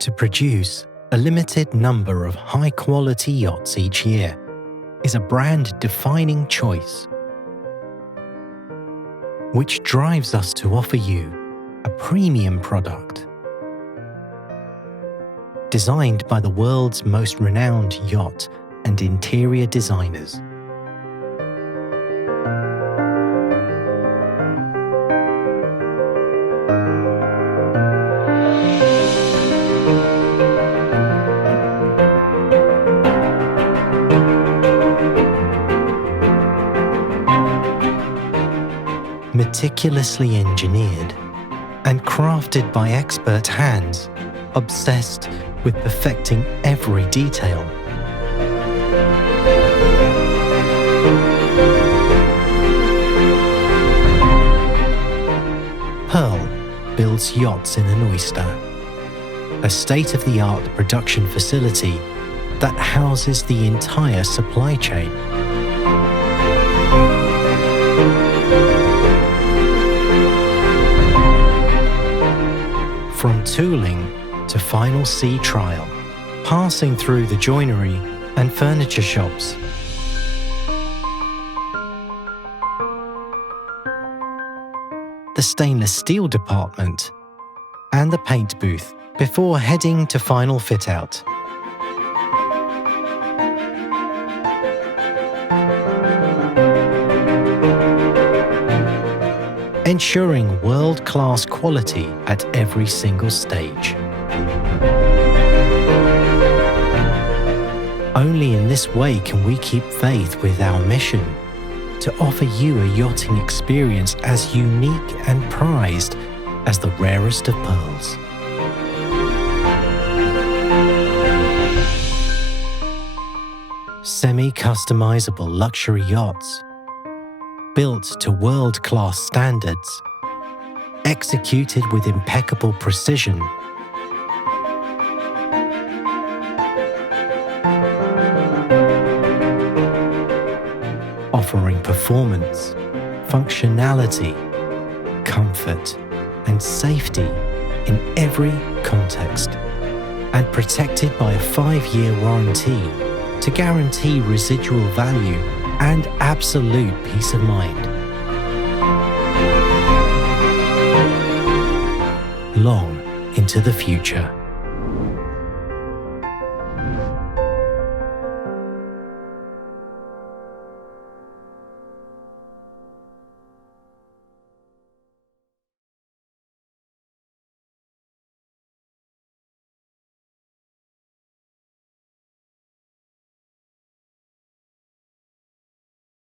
To produce a limited number of high-quality yachts each year is a brand-defining choice, which drives us to offer you a premium product designed by the world's most renowned yacht and interior designers. Meticulously engineered and crafted by expert hands, obsessed with perfecting every detail. Pearl builds yachts in an Oyster, a state-of-the-art production facility that houses the entire supply chain. From tooling to final sea trial, passing through the joinery and furniture shops, the stainless steel department, and the paint booth before heading to final fit-out. Ensuring world-class quality at every single stage. Only in this way can we keep faith with our mission to offer you a yachting experience as unique and prized as the rarest of pearls. Semi-customizable luxury yachts, built to world-class standards, executed with impeccable precision, offering performance, functionality, comfort, and safety in every context, and protected by a 5-year warranty to guarantee residual value and absolute peace of mind. Long into the future.